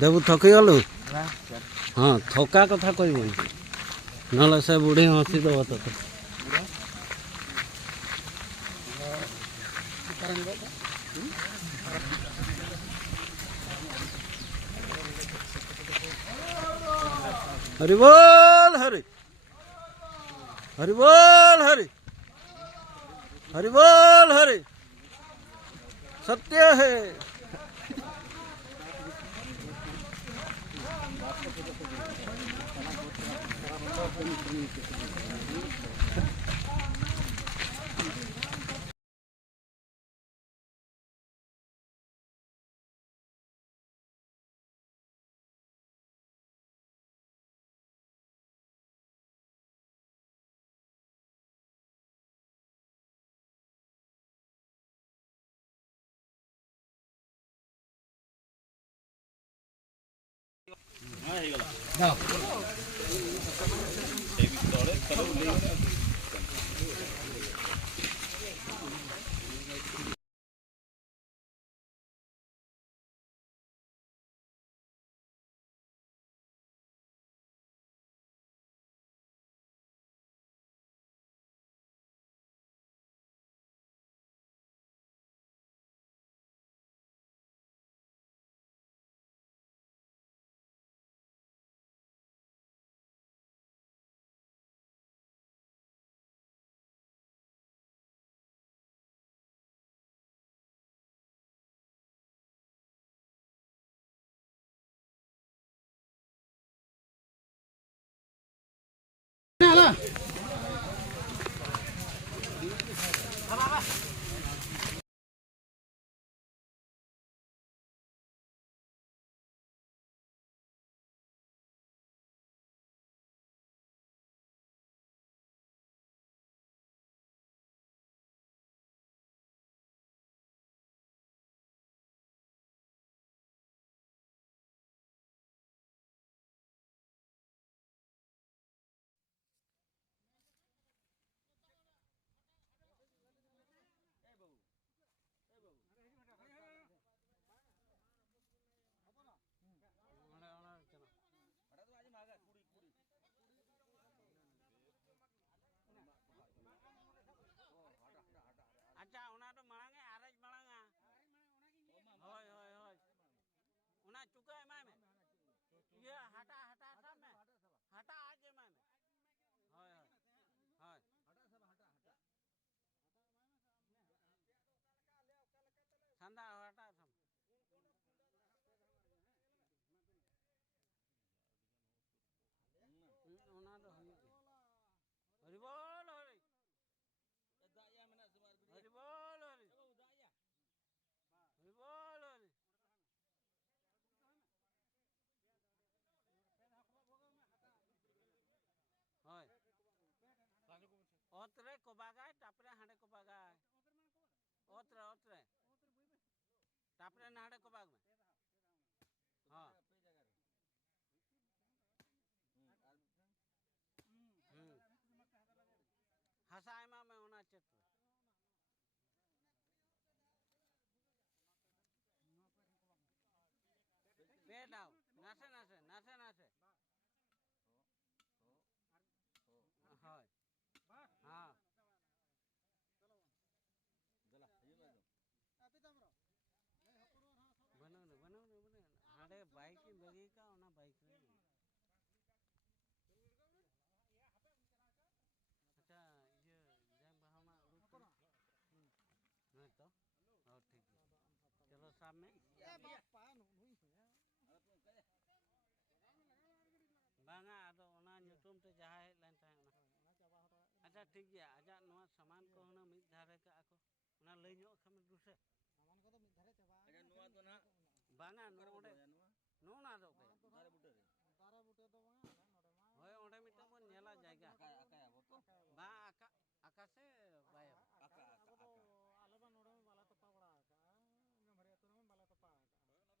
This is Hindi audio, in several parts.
देबू थकी गलु हाँ थका कथा कहब ना से बुढ़ी हसी दब तो हरि बोल हरि हरि बोल हरि हरि बोल हरि सत्य है अच्छा उना तो मळंगे आरज मळंगा होय होय होय उना चुका है मैं ये हटा हटा सब में हटा आज है मैं होय होय होय हटा सब हटा हटा संदा हटा सब उना तो हरि बोल हरि हरि बोल हरि हरि बोल हरि होय ओतरे को बागाय तापरे हांडे को बागाय ओतरे ओतरे तापरे नाडे को बाग में हां हसाय मा में होना चित्र पेट आओ नासे नासे नासे नासे हां हां जला ये में आपे तमरो बनो हांडे बाइक की बगी का ओना बाइक रे अच्छा ये जैम बहामा रुक नहीं तो और ठीक है चलो शाम में बांगा आदो ओना ᱧᱩᱛᱩᱢ ᱛᱮ ᱡᱟᱦᱟᱸ ᱦᱮᱡ ᱞᱮᱱ ᱛᱟᱦᱮᱸ ᱚᱱᱟ अच्छा ठीक गया आजा नवा सामान को होना मिद धारे का आको ना लई ᱧᱚᱜ खम दुसे सामान को तो मिद धारे चबा अच्छा नवा तो ना बांगा नोडे नोना दो पे दारे बुटे दो बांगा नोडे मा होय ओंडे मिटा बन नेला जायगा आका आबो तो बा आका से बाय आका आबो आलेबा नोडे में बाला तपा बड़ा आका में भरे तो में बाला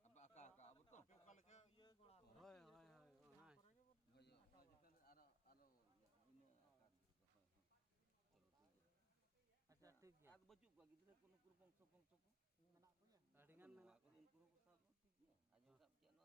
तपा आका आका आबो तो काल के ये होय होय होय ओना अच्छा ठीक है आज बचू को गिदरे कोनो कुरपंग सपंग सपंग मेना को या अडिगान मेना को उनको को साब ठीक है आज सब के न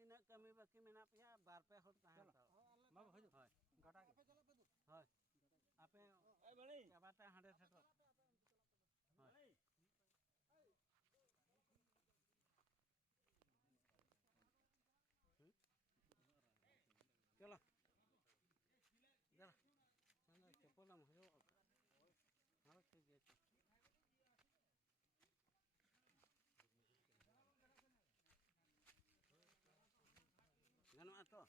तीना कमी बाकी मेना पे बार पे हर ताहे मा हजू होय गाटा होय आपे ए बणी चाबाते हांडे सेटो होय चलो जरा मैं चप्पल हम हो हां ठीक है गनवा तो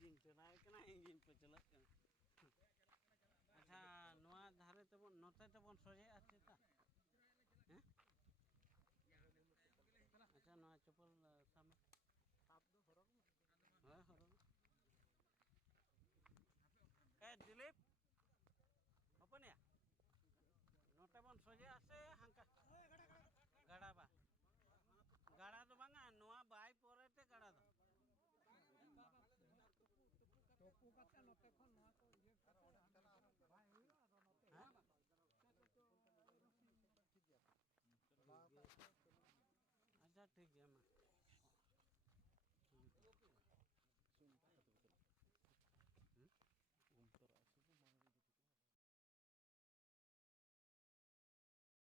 दिन चलाए कना इंजिन पे चलत कना अच्छा नवा धारे तबन नोते तबन सोजे आछता हैं अच्छा नवा चप्पल साम साप दो हरक हां हरो ए दिलीप अपन या नोते बन सोजे आसे हांका गाड़ा बा गाड़ा तो बांगा नवा बाई पोरेते गाड़ा दो टोपू काते नोते खन नवा को ये काते भाई हुई आ नोते अच्छा ठीक है मैं